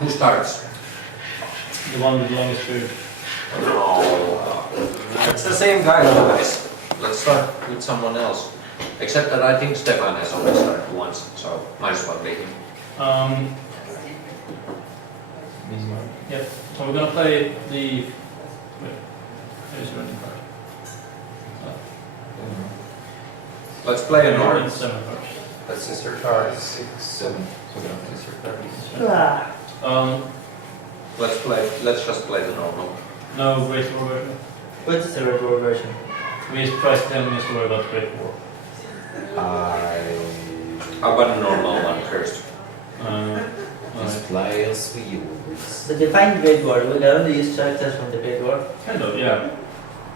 Who starts? The one with the longest beard. No. It's the same guy always. Let's start with someone else. Except that I think Stefan has only started once, so might as well be him. Yep. So we're gonna play the. Wait. Here's your running card. Let's play an You're orange. in 7 first. That's just your card, 6, 7. So we don't use your card. Let's just play the normal. No Great War version. What is the Red War version? We just try to tell me a story about Great War. How about a normal one first? Display as we use. So define Great War. Will I only use characters from the Great War? Kind of, yeah.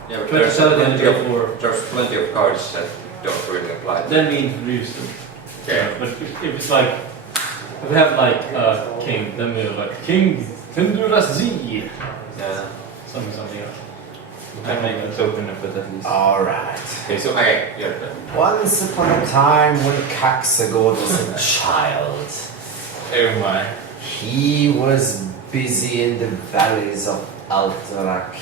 Yeah, but Try to sell it in the Great War. there's plenty of cards that don't really apply. Then we introduce them. Yeah. But if it's like, if we have like a king, then we have like King Tendurazi. Yeah. Something else. We can make a token of it at least. Alright. Okay, so okay, yeah. Once upon a time when Kaxagod was a child, Oh my. he was busy in the valleys of Alterac,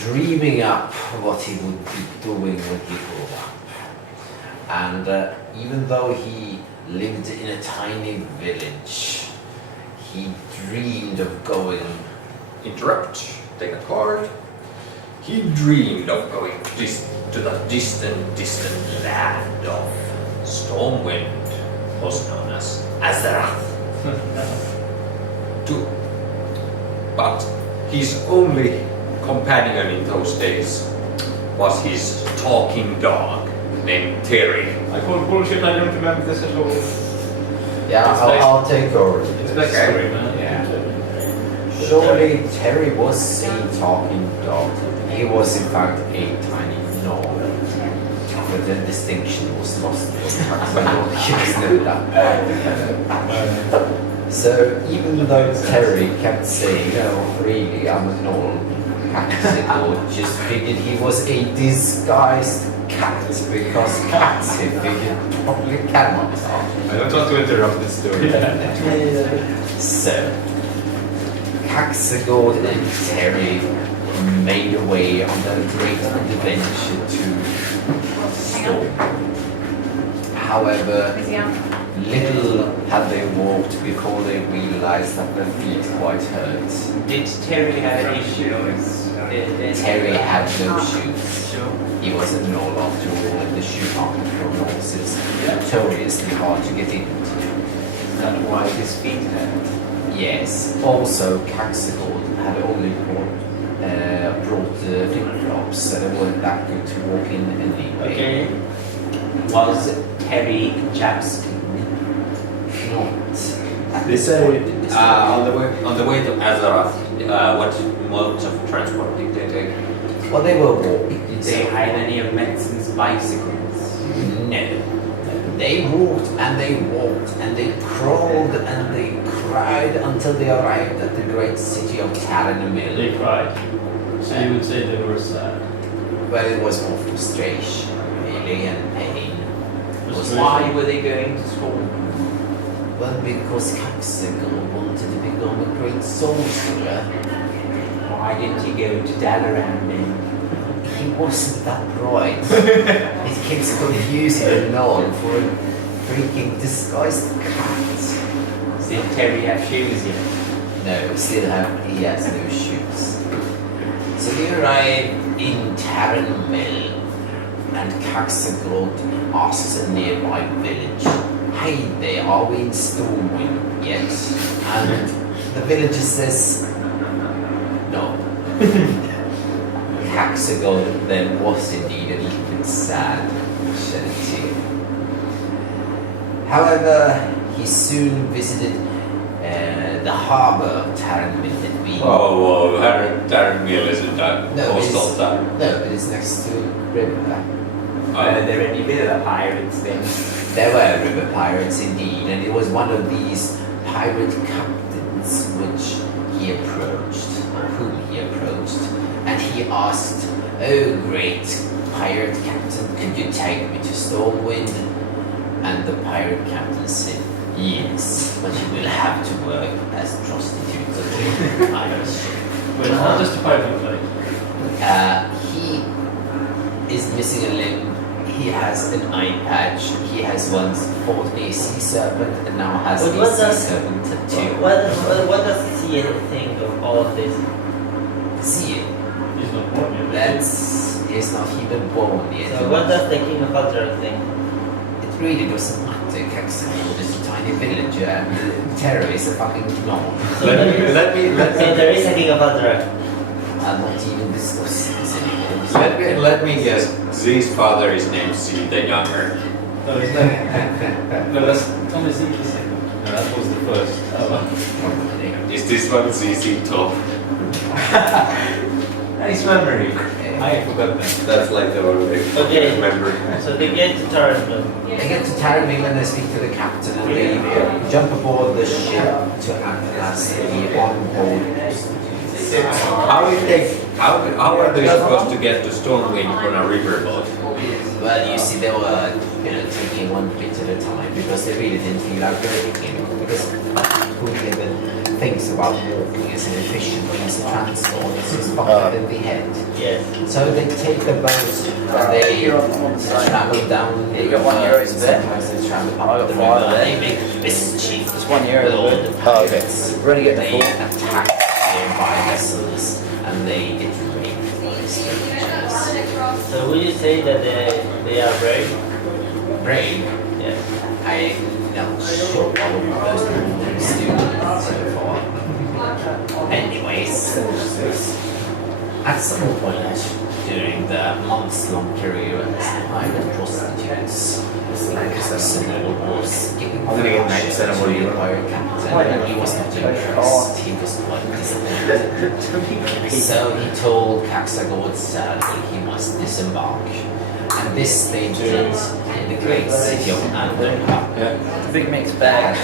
dreaming up what he would be doing when he grew up. And even though he lived in a tiny village, he dreamed of going. Interrupt, take a card. He dreamed of going to the distant land of Stormwind, also known as Azarath. But his only companion in those days was his talking dog named Terry. I call bullshit, I don't remember this at all. Yeah, It's like- I'll take over. It's like Okay. story, man. Yeah. Surely Terry was a talking dog. He was in fact a tiny gnome. But the distinction was lost for Kaxagod. He was never that bad. So even though Terry kept saying, no, really, I'm a gnome, Kaxagod just figured he was a disguised cat because cats, he figured, probably cannot talk. I don't want to interrupt this story. So, Kaxagod and Terry made a way on their great adventure to Storm. However, little had they walked before they realized that their feet quite hurt. Did Terry have any shoes? Terry had no shoes. He was a gnoll after all, and the shoe market for gnolls is notoriously hard to get into. Is that why his feet hurt? Yes. Also, Kaxagod had only brought flip-flops, so they weren't that good to walk in anyway. Okay. Was Terry Japs? Not. They say On the way to Azarath, what modes of transport did they take? Well, they were walking. Did they hide any of Metson's bicycles? No. They walked and they walked and they crawled and they cried until they arrived at the great city of They Taranamil. cried. So you would say they were sad. Well, it was more frustration, really, and pain. Why were they going to school? Well, because Kaxagod wanted to become a great sorcerer. Why didn't he go to Dalaran then? He wasn't that bright. It keeps confusing a gnome for a freaking disguised cat. Did Terry have shoes yet? No, he has no shoes. So they arrive in Taranmel, and Kaxagod asks a nearby village, hey there, are we in Stormwind yet? And the villager says, no. Kaxagod then was indeed a little bit sad, shed a tear. However, he soon visited the harbour of Taranmil that we... Oh, Taranmil isn't that No, coastal it's- town. No, it is next to river. Were there any villa pirates then? There were river pirates indeed, and it was one of these pirate captains which he approached, or whom he approached, and he asked, oh great pirate captain, could you take me to Stormwind? And the pirate captain said, yes, but you will have to work as trusted Wait, it's not just a pirate like. He is missing a limb. He has an eye patch. He has once fought a sea serpent and now has But a what sea does- serpent tattoo. What does he think of all of this? See, He's not born yet. he's not even born yet. So what does the King of Ultra think? It really doesn't matter. Caxton is a tiny villager and Terror is a fucking gnome. So there is a King of Ultra. I'm not even discussing this anymore. Let me guess. Z's father is named Z the Younger. No, it's not. No, that's Tommy Zeke's second. No, that was the first. Oh, Is this what ZZ told? nice memory. I forgot that. That's like the only Okay. remember. So they get to Tarantum. They get to Taramil and they speak to the captain and they jump aboard the ship to act as the on-board. How are they supposed to get to Stormwind on a riverboat? Well, you see, they were taking one bit at a time because they really didn't feel like breaking in. Because who even thinks about walking as an efficient means of transport? It's just bucket in the head. Yes. So they take the boat and they travel down. You got €1 to bet. Sometimes they travel up the five river. there. They make mischief. It's €1 with all to the bet. Oh, okay. pirates. Ready to get They the full. attack nearby vessels and they get raped by strangers. So would you say that they are brave? Brave. Yes. I'm not sure what most students do so far. Anyways, at some point during the months-long period, private prostitutes like Casanova was giving I'm gonna get 9% of what you by a captain, and he was not impressed. He was quite disappointed. So he told Caxagod sadly he must disembark. And this they did in the great city of Andorra. It's a big mixed bag.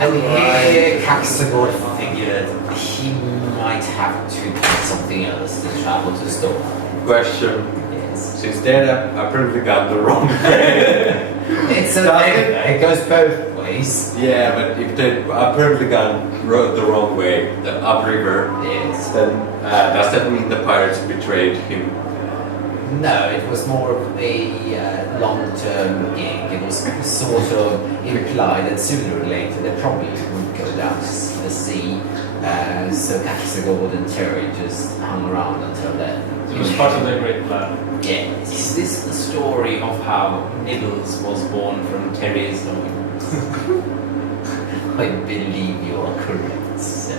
And here Caxagod figured he might have to do something else to travel to Storm. Question. Yes. Since they apparently got the wrong way. It's a thing. It goes both ways. Yeah, but if they apparently got the wrong way, the upriver, Yes. then does that mean the pirates betrayed him? No, it was more of a long-term gig. It was sort of implied that sooner or later they probably would go down to the sea. So Caxagod and Terry just hung around until then. It was part of their great plan. Yes. Is this the story of how Nibbles was born from Terry's loins? I believe you are correct, sir.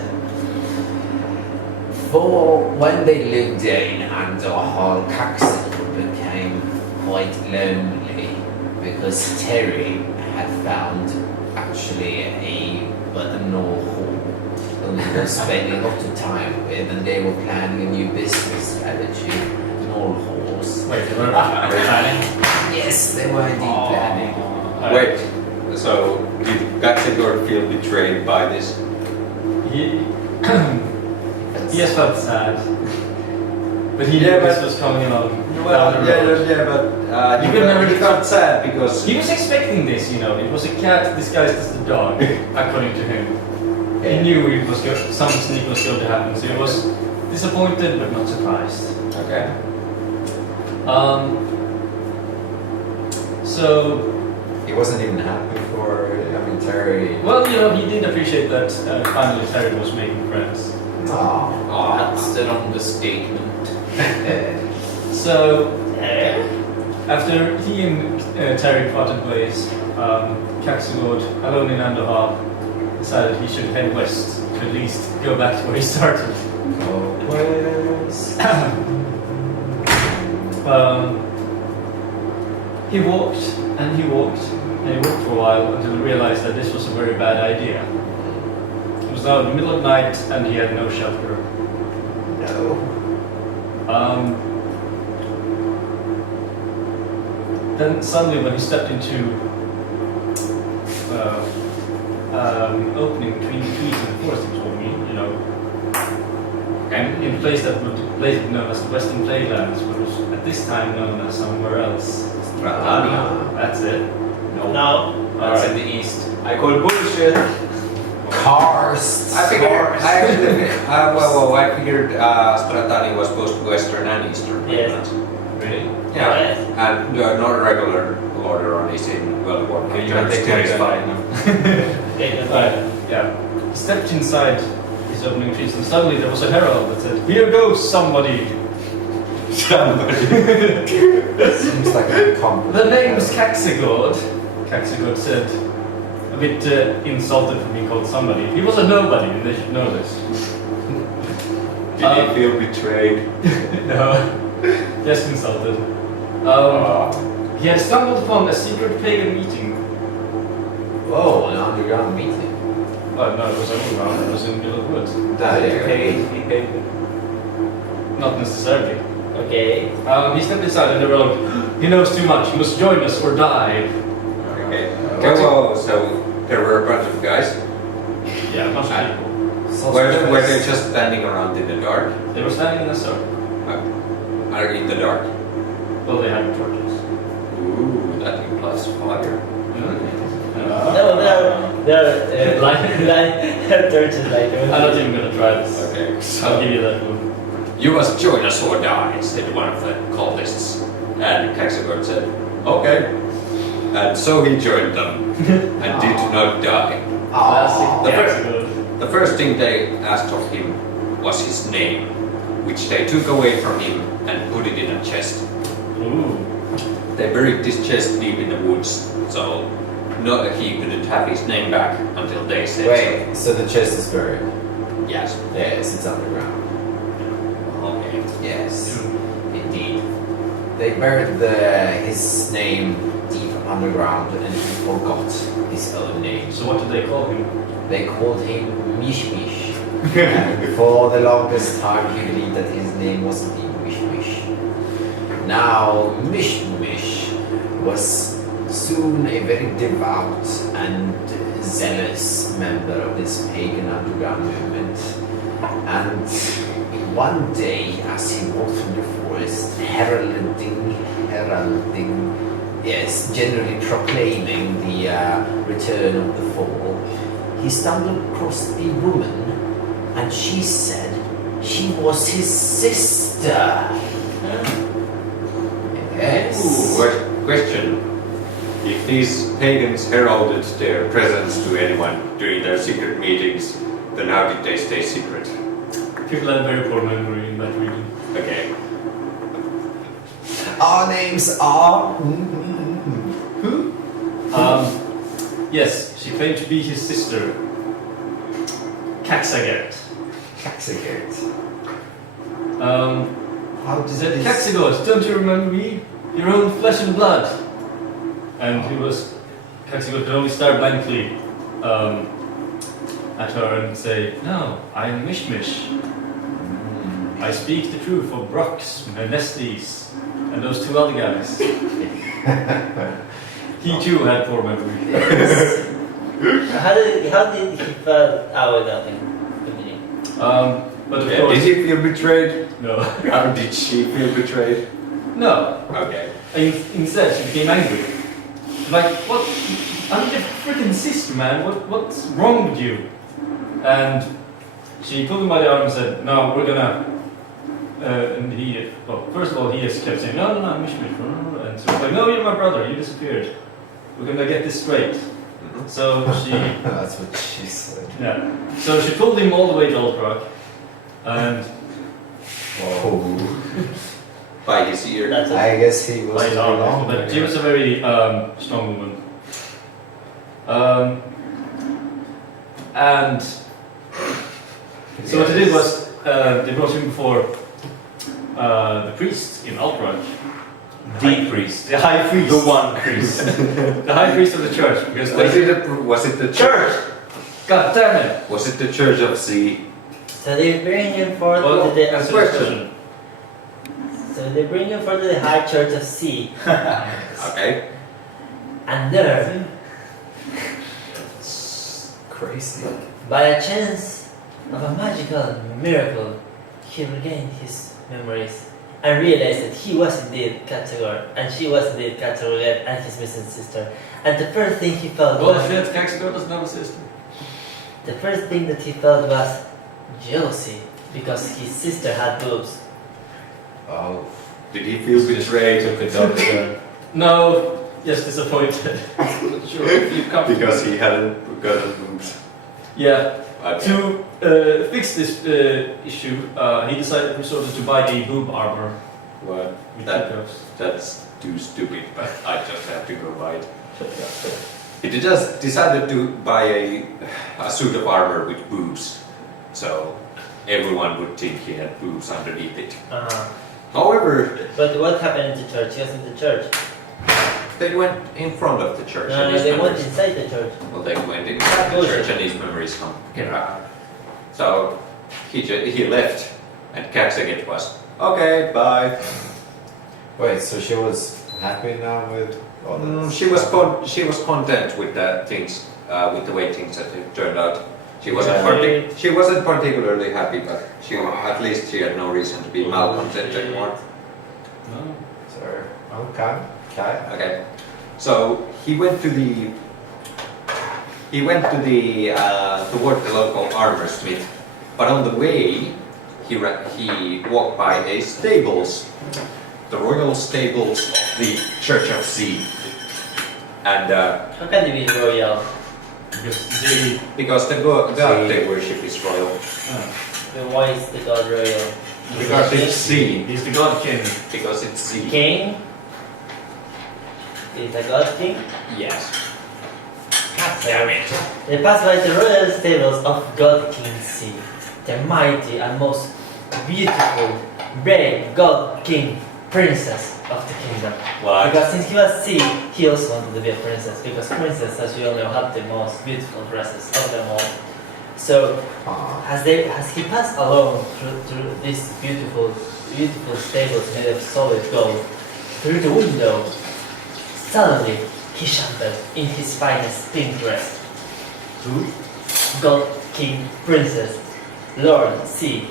For when they lived in Andorra, Caxagod became quite lonely because Terry had found actually a Norhall whom he was spending a lot of time with, and they were planning a new business strategy. Norhalls. Wait, they were planning? Yes, they were indeed planning. Wait, so did Gaxagor feel betrayed by this? He has felt sad. But he knew Yeah, this but- was coming along. Well, down the road. but You can never he got sad because He was expecting this, you know. It was a cat disguised as a dog, according to him. He knew it was something sneaky was going to happen, so he was disappointed but not surprised. okay. So, He wasn't even happy for Terry. well, you know, he did appreciate that finally Terry was making friends. Oh. That's an understatement. So, after he and Terry parted ways, Caxagod, alone in Andorra, decided he should head west to at least go back to where he started. He walked and he walked and he walked for a while until he realized that this was a very bad idea. It was now the middle of night and he had no shelter. No. Then suddenly when he stepped into opening between the trees in the forest, he told me, you know, and in a place that would later be known as the Western Playlands, but was at this time known as somewhere else. Ah. That's it. No. That's Alright. in the east. I call bullshit. Stars. I figured Stratani was both Western and Eastern. Yes. Really? Yeah. Yes. And not regular Lordaeron is in well-worn Okay, you can take terms, it fine. Okay, goodbye. Yeah. He stepped inside his opening feast and suddenly there was a herald that said, "Here goes somebody." Seems like a compliment. The name's Caxigord. Caxigord said, a bit insulted for being called somebody. He was a nobody and they should know this. Did he feel betrayed? No, just insulted. He had stumbled upon a secret pagan meeting. Whoa, an underground meeting. Oh, no, it was underground, it was in the middle of the woods. Not necessarily. Okay. He stepped inside and they were like, he knows too much, he must join us or die. Okay. Whoa, so there were a bunch of guys. Yeah, a bunch of people. Were they just standing around in the dark? They were standing in a circle. Are in the dark? Well, they had torches. Ooh, that implies fire. No, they're torches like I'm not even gonna try this. Okay. I'll So give you that one. you must join us or die, said one of the cultists. And Caxigord said, okay. And so he joined them and did not die. Oh, The Yeah, first- it's good. The first thing they asked of him was his name, which they took away from him and put it in a chest. Ooh. They buried this chest deep in the woods, so he couldn't have his name back until they said wait, so the chest is buried? so. Yes. Yes, it's underground. Okay. Yes, indeed. They buried his name deep underground and he forgot his own name. So what did they call him? They called him Mish Mish. And for the longest time he believed that his name wasn't even Mish Mish. Now Mish Mish was soon a very devout and zealous member of this pagan underground movement. And one day, as he walked through the forest, heralding, yes, generally proclaiming the return of the fall, he stumbled across a woman, and she said she was his sister. Yes. Ooh, question. If these pagans heralded their presence to anyone during their secret meetings, then how did they stay secret? People had very poor memory in that region. Okay. Our names are. Yes, she claimed to be his sister, Caxagert. Caxagert. How does Said, this? Caxigord, don't you remember me? Your own flesh and blood. And Caxigord could only stare blankly at her and say, no, I am Mishmish. I speak the truth of Brox, Menestes, and those two other guys. He too had poor memory. How did he feel? Oh, nothing. Continue. But of Did course, he feel betrayed? no. How did she feel betrayed? No. Okay. Instead, she became angry. Like, what? I'm your freaking sister, man. What's wrong with you? And she pulled him by the arm and said, no, we're gonna... and he, well, first of all, he just kept saying, no, I'm Mishmish. And so was like, no, you're my brother. You disappeared. We're gonna get this straight. So she... That's what she said. Yeah. So she pulled him all the way to Ultrak. And... Oh. By his ear. That's it. I guess he was by his too arm, long. but she was a very strong woman. And so what they did was they brought him before the priest in Ultrak. The priest. The high priest. The one priest. The high priest of the church. Because Was it the church! God damn it! Was it the Church of C? So they bring him forth Well, to the that's the question. So they bring him forth to the High Church of C, Okay. and there, Crazy. by a chance of a magical miracle, he regained his memories and realized that he was indeed Caxagor, and she was indeed Caxagor and his missing sister. And the first thing he felt Well, was, shit, Caxagor doesn't have a sister. the first thing that he felt was jealousy because his sister had boobs. Oh. Did he feel betrayed? Took a doctor. No, just disappointed. Sure, if you come Because he hadn't gotten boobs. Yeah. Okay. To fix this issue, he resorted to buy a boob armor. Well, With That- Kickos. that's too stupid, but I just have to go buy it. He just decided to buy a suit of armor with boobs, so everyone would think he had boobs underneath it. Uh-huh. However, But what happened in the church? He was in the church. they went in front of the church. No, and no, his they went memories- inside the church. Well, they went inside the Bullshit. church and his memories came back. So he left, and Katsuget was okay, bye. Wait, so she was happy now with all that? She was content with the things, with the way things had turned out. She wasn't Yeah. she wasn't particularly happy, but at least she had no reason to be malcontent anymore. No. Sorry. Okay. Okay. Okay, so he went to the toward the local armor smith, but on the way he walked by a stables, the royal stables of the Church of Sea, and How can you be royal? Because the because the god Sea. they worship is royal, Then why is the god royal? because it's sea, he's the god king. because it's sea. King? Is the god king? Yes. Damn it. They passed by the royal stables of God King Sea, the mighty and most beautiful, brave God King princess of the kingdom. What? Because since he was sea, he also wanted to be a princess, because princess, as you all know, had the most beautiful dresses of them all. So as he passed along through these beautiful stables made of solid gold, through the window, suddenly he shouted in his finest pink dress, Who? God King Princess, Lord C.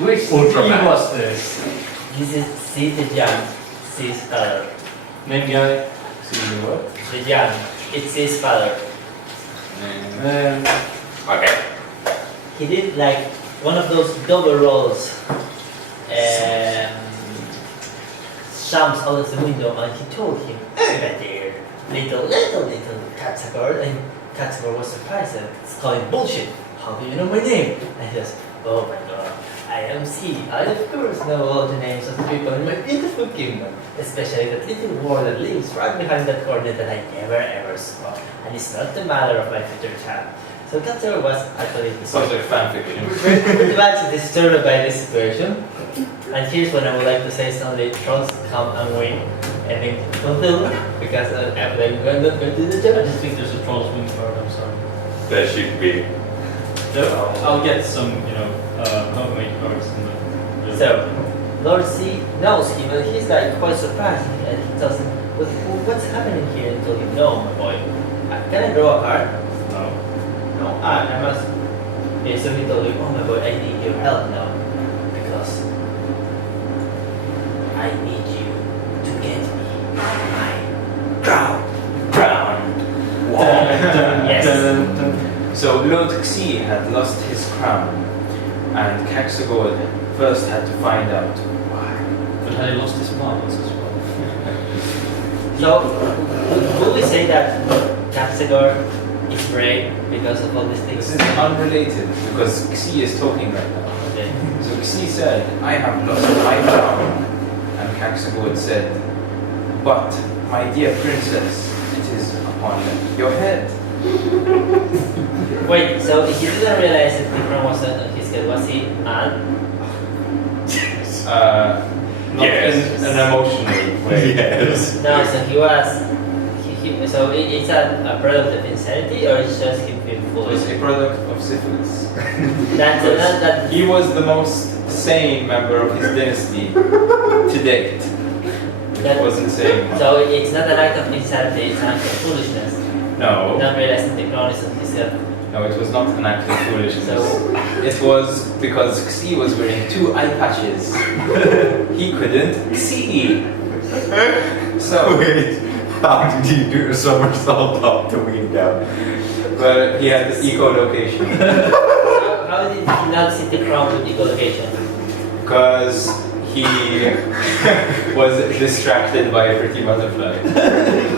Which Ultraman. king was this? This is C the young, C's father. Name guy? See what? The young, it's his father. Okay. He did like one of those double rolls, jumps out of the window, and he told him, "Over there, little Katsugor." And Katsugor was surprised and calling bullshit. How do you know my name? And he goes, "Oh my god, I am C. I of course know all the names of the people in my beautiful kingdom, especially that little war that lives right behind that corner that I never ever saw, and it's not the matter of my future child." So Katsugor was actually Sounds like fanfiction. pretty much disturbed by this situation. And here's when I would like to say something: trolls come and win, and then fulfill, because I'm not going to do the I job. just think there's a trolls wing card, I'm sorry. There should be. I'll get some, homemade cards in the... So, Lord C knows him, and he's like quite surprised, and he tells him, "What's happening here?" And told him, "No, my boy, can I draw a card?" No. No, I must. Okay, so he told him, "Oh my boy, I need your help now, because I need you to get me my crown." Yes. So Lord Xi had lost his crown, and Kaxagod first had to find out why. But had he lost his marbles as well? So, would we say that Katsugor is brave because of all these This things? is unrelated because Xi is talking right now. Okay. So Xi said, "I have lost my crown," and Kaxagod said, "But my dear princess, it is upon your head." Wait, so he didn't realize that the crown was on his head, was he? And Not Yes. in an emotional way. Yes. no, so he was. So it's a product of insanity, or it's just him being It was foolish? a product of syphilis. That He was the most sane member of his dynasty to date. It wasn't sane. So it's not an act of insanity, it's an act of foolishness. No, Not realizing the crown is on his head. no, it was not an act of foolishness. So It was because Xi was wearing 2 eye patches. He couldn't see. So, Wait, how did he do a somersault up the window? Well, he had this echolocation. How did he not see the crown with echolocation? Because he was distracted by a pretty butterfly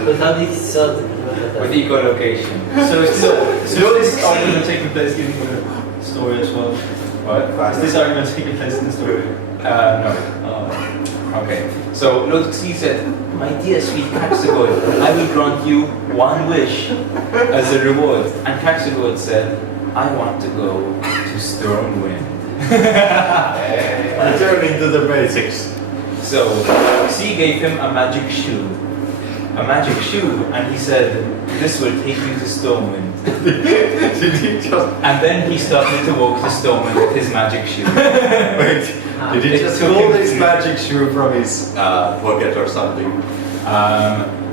But how did he saw the with echolocation. So is this argument taking place in the story as well? What? Is this argument taking place in the story? No. Oh. Okay. So Lord Xi said, "My dear sweet Kaxigod, I will grant you one wish as a reward." And Kaxigod said, "I want to go to Stormwind." Returning to the basics. So Xi gave him a magic shoe. A magic shoe, and he said, "This will take you to Stormwind." Did he just And then he started to walk to Stormwind with his magic shoe. wait? Did he It just took pull him- this magic shoe from his pocket or something?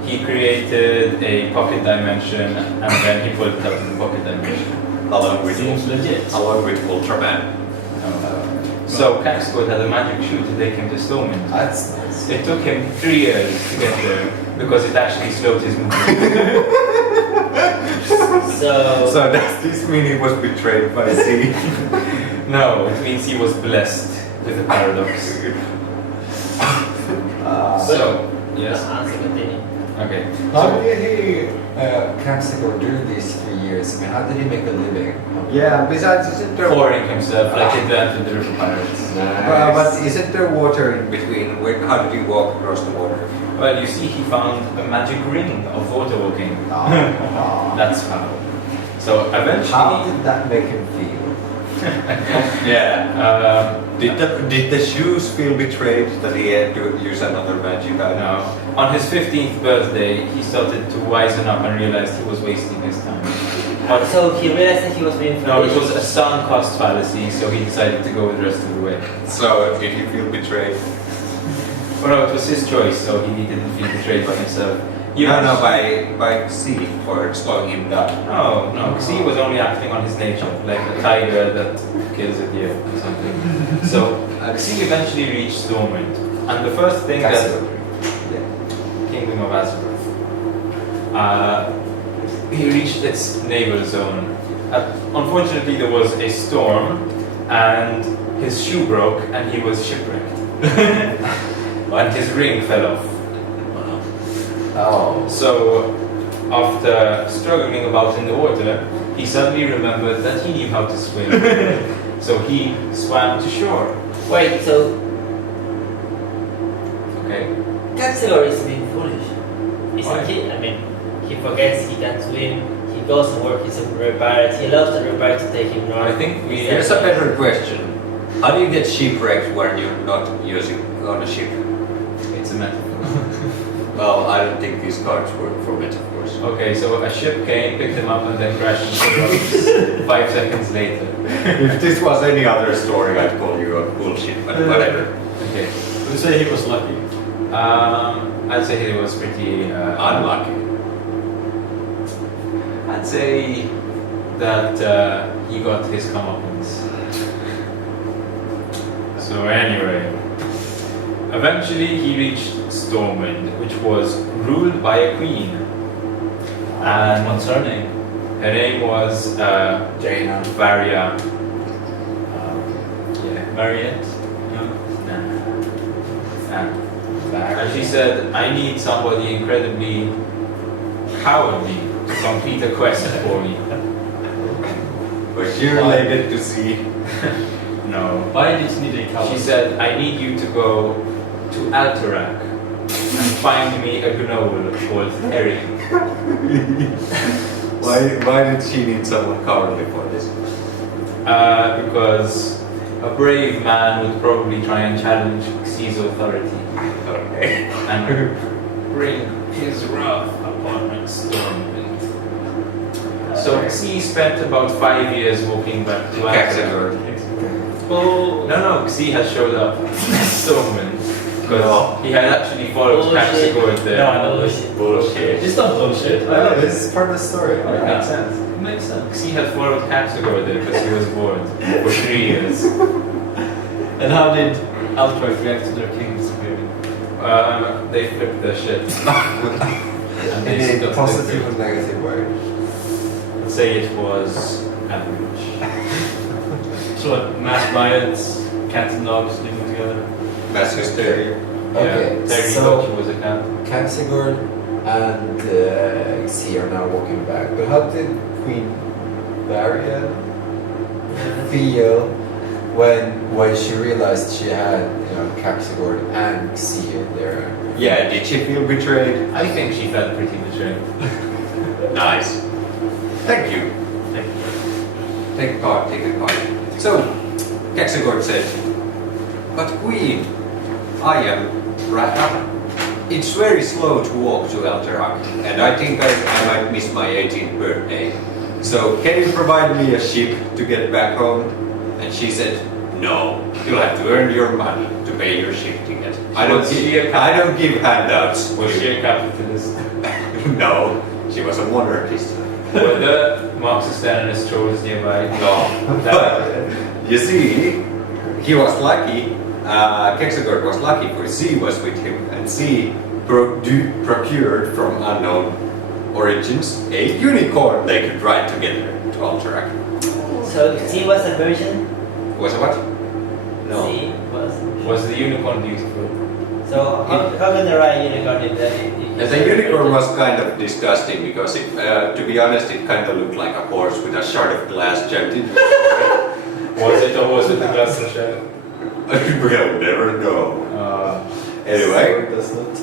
He created a pocket dimension, and then he put it up in the pocket dimension. Along with Seems legit. Ultraman. So Kaxigod had a magic shoe to take him to Stormwind. That's nice. It took him 3 years to get there because it actually slowed his movement. So, does this mean he was betrayed by Z? No, it means he was blessed with a paradox. So, yes. answer continue. Okay. How did he, Kaxigod, during these 3 years? I mean, how did he make a living? Yeah, besides, isn't there Pouring himself like he did with the river pirates. Nice. but isn't there water in between? How did you walk across the water? Well, you see, he found a magic ring of water walking. Oh. That's how. So How eventually, did that make him feel? Yeah. Did the shoes feel betrayed that he had to use another magic item? no. On his 15th birthday, he started to wisen up and realized he was wasting his time. But So he realized that he was being no, it was foolish. a sunk cost fallacy, so he decided to go the rest of the way. So did he feel betrayed? Well, no, it was his choice, so he didn't feel betrayed by himself. No, by C for slowing him down. No, no, because he was only acting on his nature, like a tiger that kills a deer or something. So, Xi eventually reached Stormwind, and the first thing that Kingdom of Azeroth, he reached its naval zone. Unfortunately, there was a storm, and his shoe broke, and he was shipwrecked, and his ring fell off. Oh. So, after struggling about in the water, he suddenly remembered that he knew how to swim. So he swam to shore. Wait, so Okay. Kaxigor is being foolish, Why? isn't he? I mean, he forgets he can swim, he goes and works with a pirate, he allows the pirate to take him north. I think we. Here's a better question. How do you get shipwrecked when you're not using on a ship? It's a metaphor. Well, I don't think these cards work for metaphors. Okay, so a ship came, picked him up, and then crashed into the rocks 5 seconds later. If this was any other story, I'd call you a bullshit, but whatever. Okay. Would you say he was lucky? I'd say he was pretty Unlucky. I'd say that he got his comeuppance. So anyway, eventually he reached Stormwind, which was ruled by a queen. And What's her name? her name was Jaina. Varia. Yeah. Mariette? No. And she said, "I need somebody incredibly cowardly to complete a quest for me." Was she related to Z? No. Why did you need a coward? She said, "I need you to go to Alterac and find me a gnoll called Terry." Why did she need someone cowardly for this? Because a brave man would probably try and challenge Xi's authority Okay. and bring his wrath upon Stormwind. So Xi spent about 5 years walking back to Alterac. Kaxigor. Oh, no, Xi has showed up at Stormwind because No. he had actually followed Bullshit. Kaxigor there. No, Bullshit. Bullshit. It's not bullshit. I know, this is part of the story. It makes sense. It makes sense. Xi had followed Kaxigor there because he was bored for 3 years. And how did Alterac react to their king disappearing? They flipped their shit. And In they a stopped positive the or negative way. would say it was average. So what, mass riots, cats and dogs living together. Mass hysteria. Okay, Yeah, Terry so thought she was a cat. Caxigord and Xi are now walking back. But how did Queen Varia feel when she realized she had, you know, Caxigord and Xi in there? Yeah, did she feel betrayed? I think she felt pretty betrayed. Nice. Thank you. Thank you. Take a card, take a card. So, Caxigord said, but Queen, I am Rata. It's very slow to walk to Elterak, and I think I might miss my 18th birthday. So, can you provide me a ship to get back home? And she said, no, you'll have to earn your money to pay your ship ticket. I don't give handouts. Was she a capitalist? No, she was a monarchist. Were the Marxist-Leninist trolls nearby? No, but you see, he was lucky. Caxigord was lucky, for C was with him, and C procured from unknown origins a unicorn they could ride together to Alterac. So C was a virgin. Was it what? No. C was. Was the unicorn beautiful? So how can they ride a unicorn if The unicorn was kind of disgusting because, to be honest, it kind of looked like a horse with a shard of glass jammed in. Was it a horse with a glass shell? We'll never know. Anyway, That's not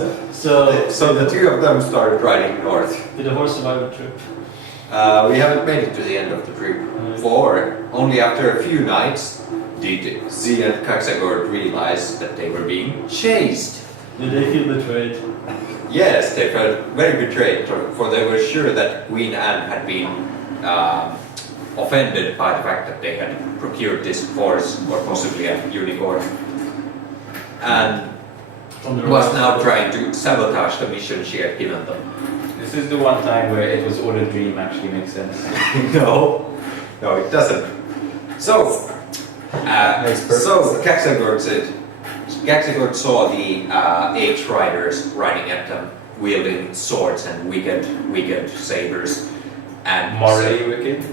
so the two of them started riding north. Did the horse survive the trip? We haven't made it to the end of the trip. For only after a few nights did Z and Caxigord realize that they were being chased. Did they feel betrayed? Yes, they felt very betrayed, for they were sure that Queen Anne had been offended by the fact that they had procured this horse, or possibly a unicorn, and was now trying to sabotage the mission she had given them. This is the one time where it was all a dream actually makes sense. No, it doesn't. So, Caxigord saw the H riders riding at them, wielding swords and wicked sabers, and Morally wicked?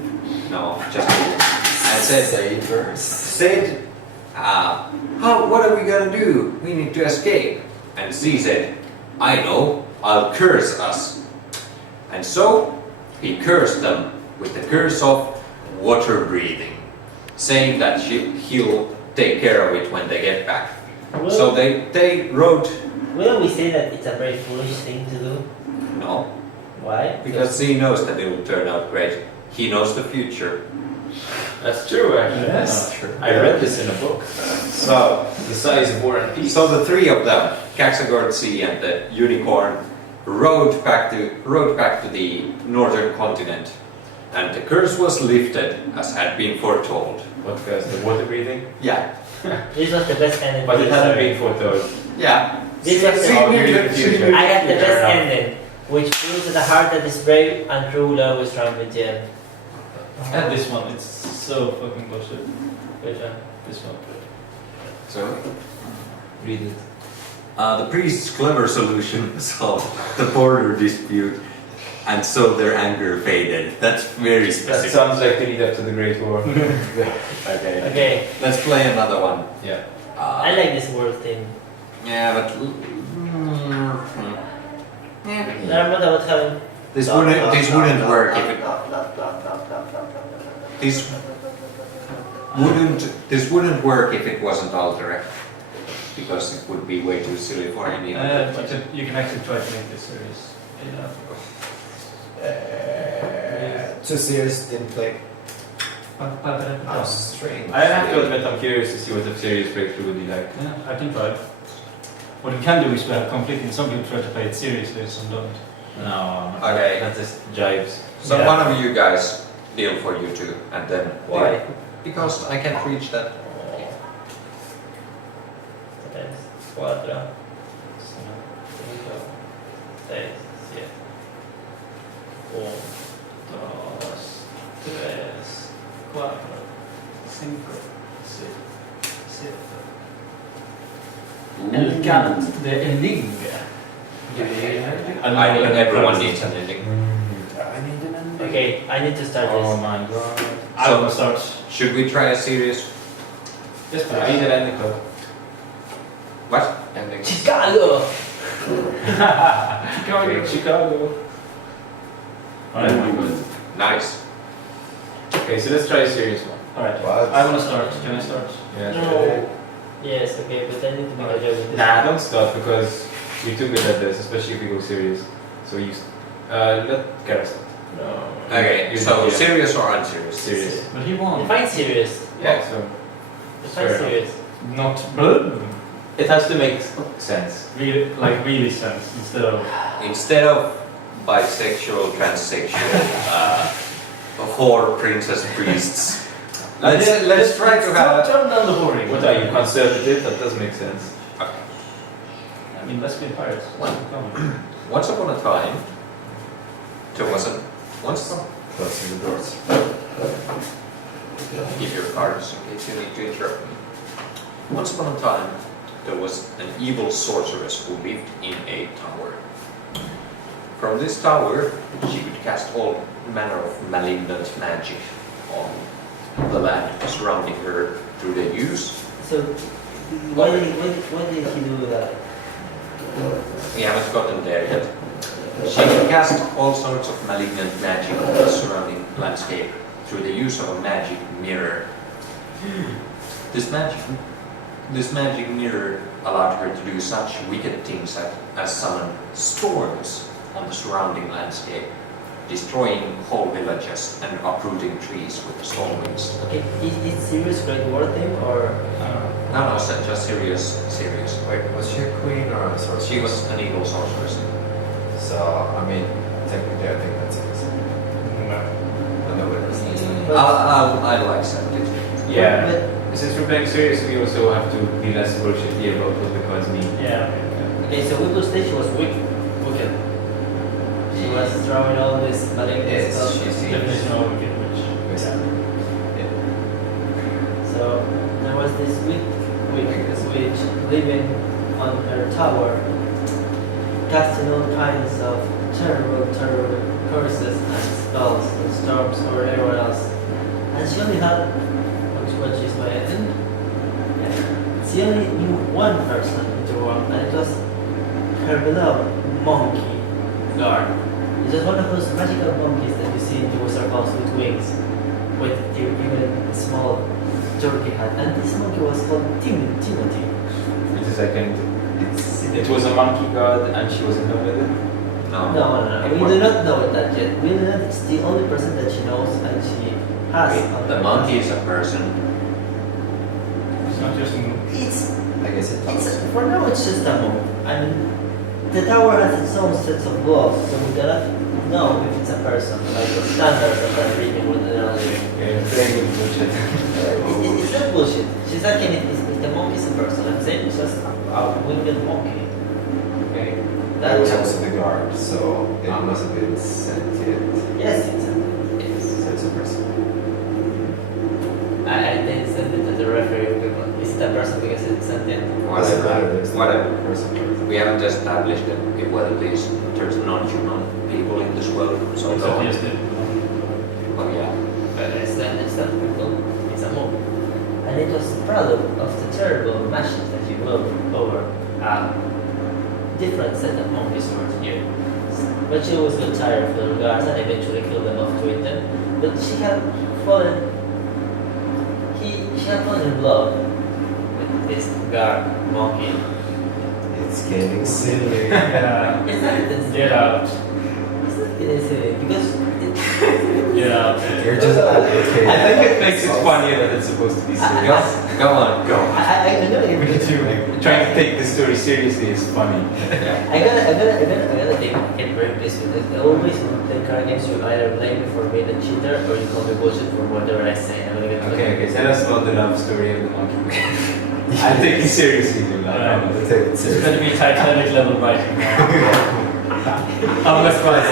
no, just and said, what are we gonna do? We need to escape. And Z said, I know, I'll curse us. And so he cursed them with the curse of water breathing, saying that he'll take care of it when they get back. So they wrote. Will we say that it's a very foolish thing to do? No, Why? because he knows that it will turn out great. He knows the future. That's true actually. Yes. True. I read this in a book. So, The Size of War and Peace. so the three of them, Caxigord, C, and the unicorn, rode back to the northern continent, and the curse was lifted as had been foretold. What curse? The water breathing? Yeah, This was the best ending. But it hasn't been foretold. yeah. This was the See, knew the future. I had the best Fair enough. ending, which proves that the heart that is brave and true love is strong with Jim. And this one, it's so fucking bullshit. Which one? This one. So, Read it. the priest's clever solution solved the border dispute, and so their anger faded. That's very That specific. sounds like the lead up to the Great War. Okay. Okay, Let's play another one. Yeah. I like this word thing. Yeah, but I'm not about having. this wouldn't work if it. This wouldn't work if it wasn't Alterac, because it would be way too silly for any. You can actually try to make this series. Too serious, didn't play. Yeah, Strange. I have to admit, I'm curious to see what the serious breakthrough would be like. I can try. What we can do is we have conflicting. Some people try to play it seriously, some don't. No, Okay. that just jives. So Yeah. one of you guys deal for you two, and then Why? Because I can't reach that. Tres, cuatro, cinco, seis, siete. 1, 2, 3, 4, 5, 6, 7. El Cant de Eling. I think everyone needs an ending. I need an ending. Okay, I need to start Oh this. my god. I So- will start. Should we try a serious? Yes, Read please. it and the code. What? Ending. Chicago! Chicago. Chicago. Alright. Nice. Okay, so let's try a serious one. Alright. What? I want to start. Can I start? Yeah. No. Yes, okay, but I need to make a joke with this. Nah, don't start because we're too good at this, especially if we go serious. So let Kara start. No. Okay, You- so yeah. serious or unserious? Serious. But he won. Define serious. Yeah. So Define Fair serious. Not it has to make sense. really, like really sense instead of. Instead of bisexual, transsexual, whore, princess, priests, let's try to have. Turn down the boring. What are you, conservative? That does make sense. I mean, let's be pirates. Once upon a time, there wasn't. Closing the doors. Give your cards in case you need to interrupt me. Once upon a time, there was an evil sorceress who lived in a tower. From this tower, she could cast all manner of malignant magic on the land surrounding her through the use. So, why did he do that? We haven't gotten there yet. She could cast all sorts of malignant magic on the surrounding landscape through the use of a magic mirror. This magic mirror allowed her to do such wicked things as summon storms on the surrounding landscape, destroying whole villages and uprooting trees with the storm winds. Okay, is serious great word thing or? No, just serious. Wait, was she a queen or a sorceress? She was an evil sorceress. So, I mean, technically I think that's it. No. But no, it was But- I'll accept it. Yeah. But, Since we're playing serious, we also have to be less bullshitty about what the cards mean. Yeah. okay, so we could say she was wicked. She was throwing all this malignant Yes, stuff. she seems. Definition of wicked witch. Yeah. So there was this witch living on her tower, casting all kinds of terrible curses and spells and storms over everyone else. And she only had, what she's my end, she only knew one person in the world, and it was her beloved monkey guard. It was one of those magical monkeys that you see in the Wizard House with wings, with even small turkey hat. And this monkey was called Timothy. Wait a second. It was a monkey god and she was in love with it? No. We do not know that yet. We know it's the only person that she knows and she has. on The her monkey is a person. It's not just a It's I guess it for now it's just a monkey. I mean, the tower has its own sets of laws, so we cannot know if it's a person, like the standards that are reading with the living. Yeah, playing with bullshit. It's not bullshit. She's like if the monkey is a person. I'm saying it's just a winged monkey. Okay. That was That's also the guard, so it must have been sentient. yes, it's a So it's a person. I think send it to the referee. Is it a person because it's sentient? Doesn't matter, there's no Whatever. person. We haven't established that whether there's non-human people in this world. So It's go on. obvious that. Oh yeah. But it's not people. It's a monkey. And it was proud of the terrible mashes that he wrote over different set of monkeys over the year. But she always got tired of the guards and eventually killed them off to eat them. But she had fallen. She had fallen in love with this guard monkey. It's getting silly. Yeah. It's not that Get out. It's not getting silly because Get out. You're just advocating. I think it makes it funnier that it's supposed to be serious. Go on. I know Me it. too. Trying to take the story seriously is funny. Yeah. I gotta get very pissed with this. Always when I play card games, you either blame me for being a cheater or you call me bullshit for whatever I say. I'm gonna get Okay, tell us about the love story of the monkey. I'm taking seriously, dude. I Yeah. promise. Take it It's going to seriously. be Titanic level writing now. Oh, that's right.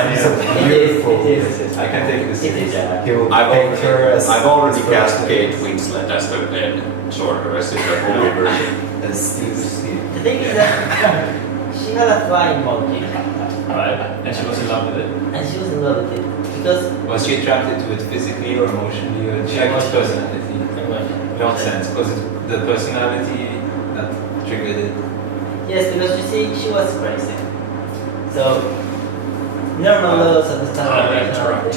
It is. It is. I can take this It is. seriously. He will I've picture us. already cast Kate Winslet as the sorceress in the movie version. And Steve. The thing is that she had a flying monkey Alright. And she was in love with it. and she was in love with it Because Was she attracted to it physically or emotionally or she liked its personality? Nonsense, because it's the personality that triggered it. yes, because you see, she was crazy. So normal levels at the time. I'll interrupt.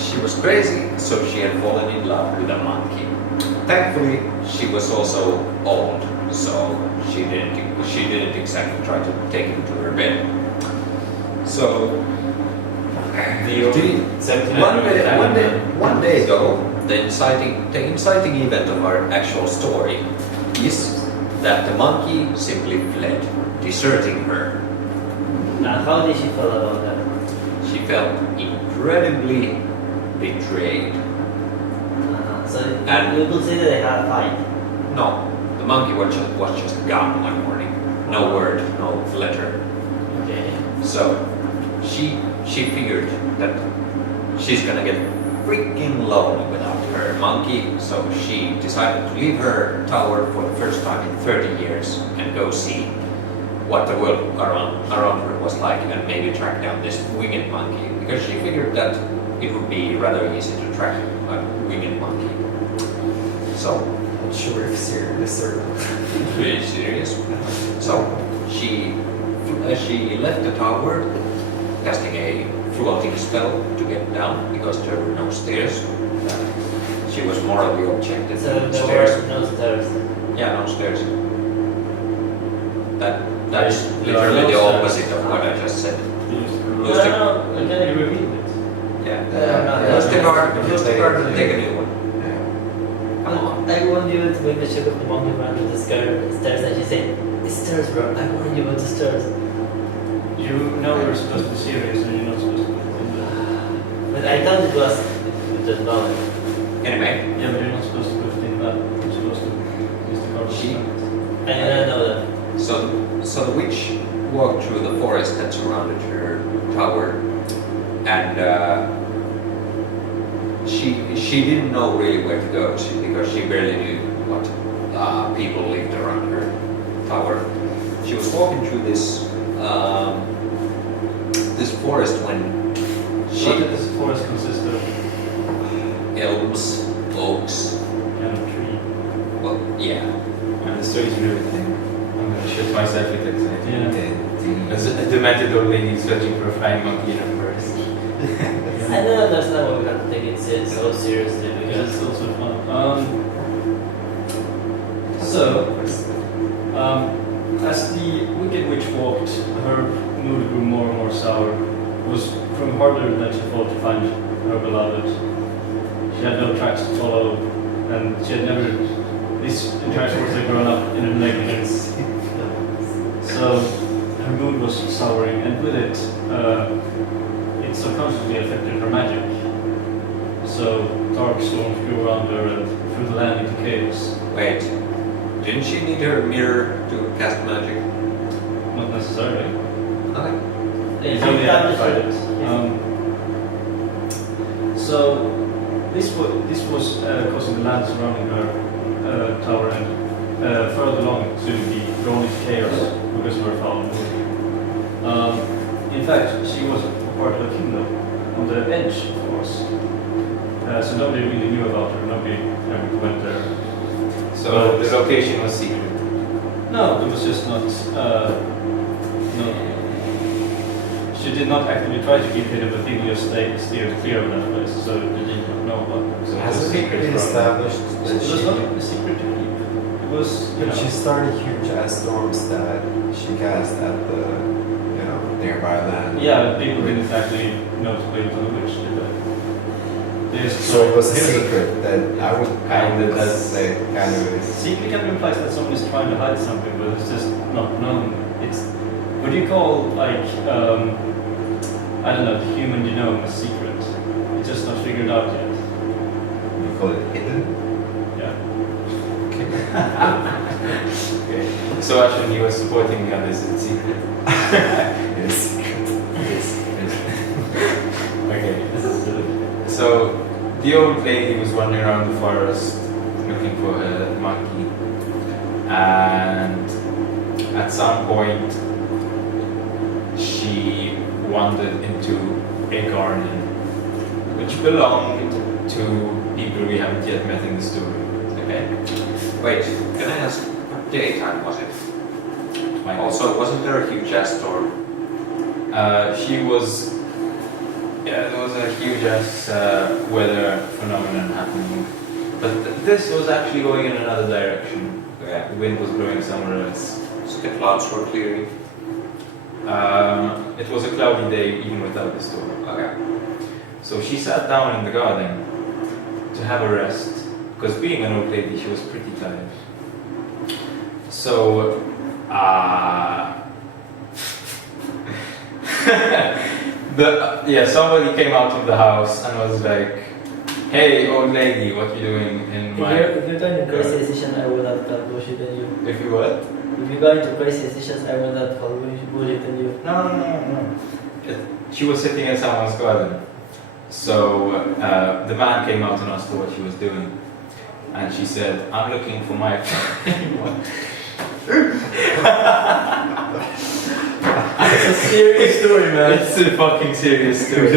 She was crazy, so she had fallen in love with a monkey. Thankfully, she was also old, so she didn't exactly try to take him to her bed. So one day though, the inciting event of our actual story is that the monkey simply fled, deserting her. And how did she feel about that? She felt incredibly betrayed. So And- you could say that they had a fight. No, the monkey was just gone one morning. No word, no letter. Okay. So she figured that she's gonna get freaking lonely without her monkey. So she decided to leave her tower for the first time in 30 years and go see what the world around her was like and maybe track down this winged monkey because she figured that it would be rather easy to track a winged monkey. So Not sure if serious or not. pretty serious. So she left the tower, casting a floating spell to get down because there were no stairs. She was morally objected So to there stairs. were no stairs. Yeah, no stairs. That's There are literally no the stairs. opposite of what I just said. No, Close the, no, no. Can you repeat it? yeah. Close the door and take a new one. Yeah. Come on. I want you to make the shape of the monkey run to the stairs and she said, the stairs bro, I want you to the stairs. You know you're supposed to be serious and you're not supposed to be. But I thought it was just knowledge. Anyway, Yeah, but you're not supposed to put in that. You're supposed to use the card. She- I didn't know that. so the witch walked through the forest that surrounded her tower, and she didn't know really where to go because she barely knew what people lived around her tower. She was walking through this forest when What she did this forest consist of? elms, oaks. Kind of tree. Well, yeah. And the story's riveting. I'm gonna shit myself with excitement. Yeah. There's a demented old lady searching for a flying monkey in a forest. I don't understand why we have to take it so seriously Yeah, because it's also fun. As the Wicked Witch walked, her mood grew more and more sour. It was growing harder than she thought to find her beloved. She had no tracks to follow, and she had never. These interactions had grown up in her negligence. So her mood was souring, and with it, it subconsciously affected her magic. So dark storms grew around her and threw the land into chaos. Wait, didn't she need her mirror to cast magic? Not necessarily. Okay. It's only amplified it. So this was causing the land surrounding her tower and further along to be thrown into chaos because of her foul mood. In fact, she was a part of a kingdom on the edge, of course. So nobody really knew about her. Nobody ever went there. So the location was secret. No, it was just not. No. She did not actively try to keep hidden, but people just steered clear of that place, so they did not know about her. So it Has was it secret been from- established It that was not a secret to keep. It was, you but she know, started huge ass storms that she cast at the nearby land? yeah, people didn't actually know to blame it on the witch, did they? They just So it was a here's secret that I would Kind of say kind of is. Secret kind of implies that someone is trying to hide something, but it's just not known. It's what do you call like I don't know, the human genome a secret. It's just not figured out yet. You call it hidden? Yeah. Okay. So actually you were supporting me on this in secret. It is secret. Okay. This is silly. So the old lady was wandering around the forest looking for a monkey, and at some point she wandered into a garden which belonged to people we haven't yet met in the story. Okay. Wait, can I ask what daytime was it? Twilight. Also, wasn't there a huge ass storm? There was a huge ass weather phenomenon happening. But this was actually going in another direction. Yeah. The wind was blowing somewhere else. So the clouds were clearing. It was a cloudy day even without the storm. Okay. So she sat down in the garden to have a rest, because being an old lady, she was pretty tired. So, somebody came out of the house and was like, "Hey, old lady, what you doing in my?" If you're going to crazy decision, I will not call bullshit on you. If you what? If you're going to crazy decisions, I will not call bullshit on you. No. She was sitting in someone's garden. So the man came out and asked her what she was doing. And she said, "I'm looking for my It's a serious story, man. It's a fucking serious story.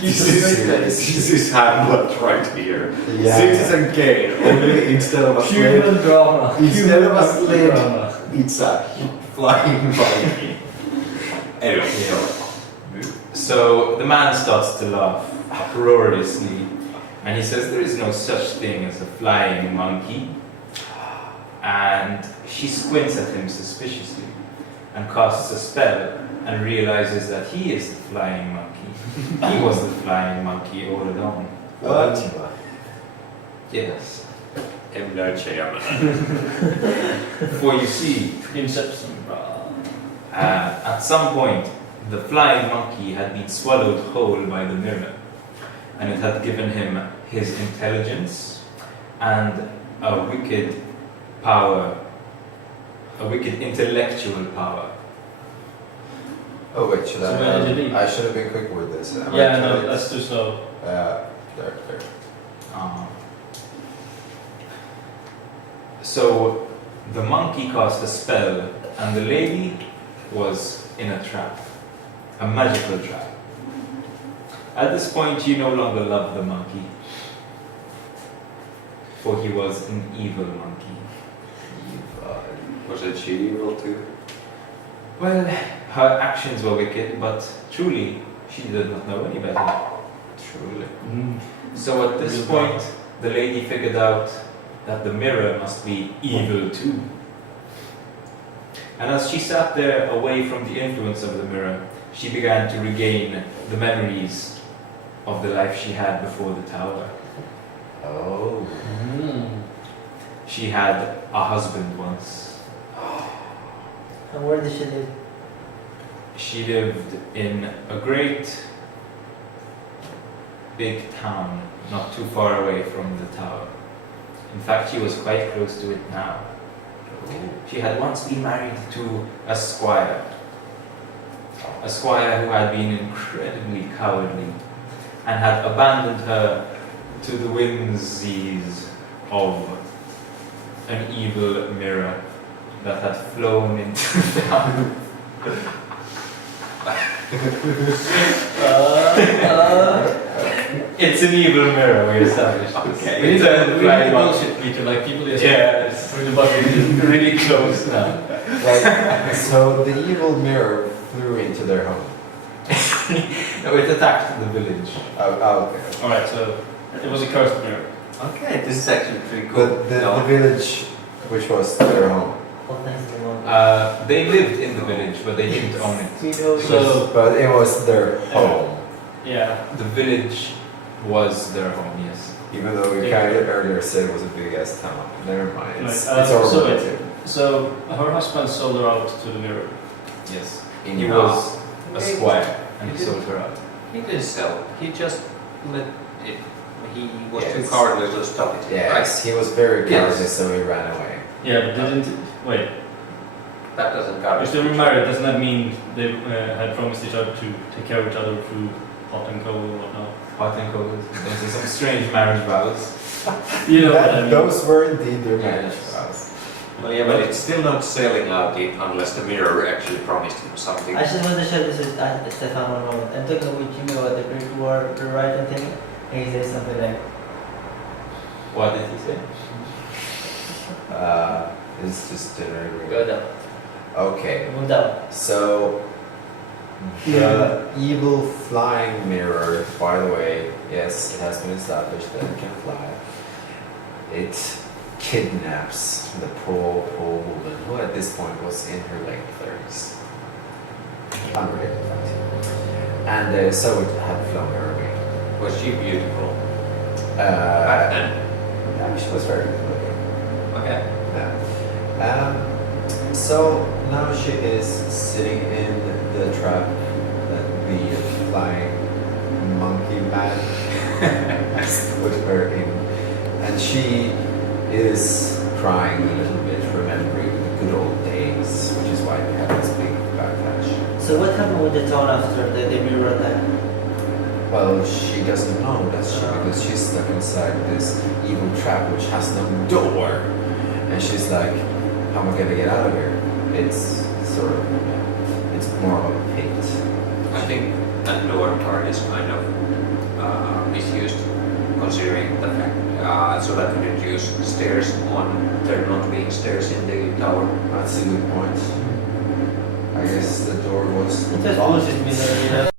This is Hamlet right here. Yeah. Citizen Kane, only instead of a Human drama. Instead of a Human slave, drama. it's a flying monkey. Anyway, So the man starts to laugh uproariously, and he says there is no such thing as a flying monkey. And she squints at him suspiciously and casts a spell and realizes that he is the flying monkey. He was the flying monkey all along. What? Yes. M. Night Shyamalan. For you see, Inception, bro. at some point, the flying monkey had been swallowed whole by the mirror, and it had given him his intelligence and a wicked power, a wicked intellectual power. Oh wait, should So where did you leave? I should have been quick with this. Am I Yeah, no, trying- that's too slow. There. So the monkey cast a spell, and the lady was in a trap, a magical trap. At this point, you no longer love the monkey, for he was an evil monkey. Was it she evil too? Well, her actions were wicked, but truly, she did not know any better. Truly. So at this point, the lady figured out that the mirror must be evil too. And as she sat there away from the influence of the mirror, she began to regain the memories of the life she had before the tower. Oh. She had a husband once. And where did she live? She lived in a great big town, not too far away from the tower. In fact, she was quite close to it now. She had once been married to a squire who had been incredibly cowardly and had abandoned her to the whimsies of an evil mirror that had flown into the town. It's an evil mirror, we established this. Okay. We need to Really fly bullshit, Peter. Like people just Yes. with the bucket is really close now. Like, so the evil mirror flew into their home. No, it attacked the village. Oh, okay. Alright, so it was a cursed mirror. Okay, this is actually pretty cool. But the village, which was their home. What time is the one? They lived in the village, but they didn't own it. So But it was their home. yeah. The village was their home, yes. Even though we kind of earlier said it was a big ass town. Never mind. It's, Right, it's all so relative. So her husband sold her out to the mirror. Yes. In He was a squire, and he sold her out. He didn't sell. He just let it. He was too Yes. cowardly to stop it. Yes, he was very Yes. cowardly, so he ran away. Yeah, but didn't wait. Right? That doesn't count. If they were married, doesn't that mean they had promised each other to take care of each other through hot and cold and whatnot? Hot and cold. Those are some strange marriage vows. You know what I mean. Those were indeed their marriage Yes. vows. Well, yeah, but it's still not selling out it unless the mirror actually promised him something. I just want to share this with Stefan one moment. I'm talking with Jimmy about the Greek war, the writing thing, and he says something like, What did he say? It's just generating. go down, Okay, move down. so the evil flying mirror, by the way, yes, it has been established that it can fly. It kidnaps the poor woman who at this point was in her late 30s. Unrelated fact. And so it had flown her away. Was she beautiful? Uh, Back then? yeah, she was very good looking. Okay. Yeah. So now she is sitting in the trap that the flying monkey man put her in. And she is crying a little bit, remembering the good old days, which is why they have this big backlash. So what happened with the town after the mirror attack? Well, she doesn't know that because she's stuck inside this evil trap which has no door. And she's like, how am I gonna get out of here? It's sort of, it's more of a pit. I think that lower part is kind of misused, considering the fact so that we could use stairs on there not being stairs in the tower. That's a good point. I guess the door was It was bullshit,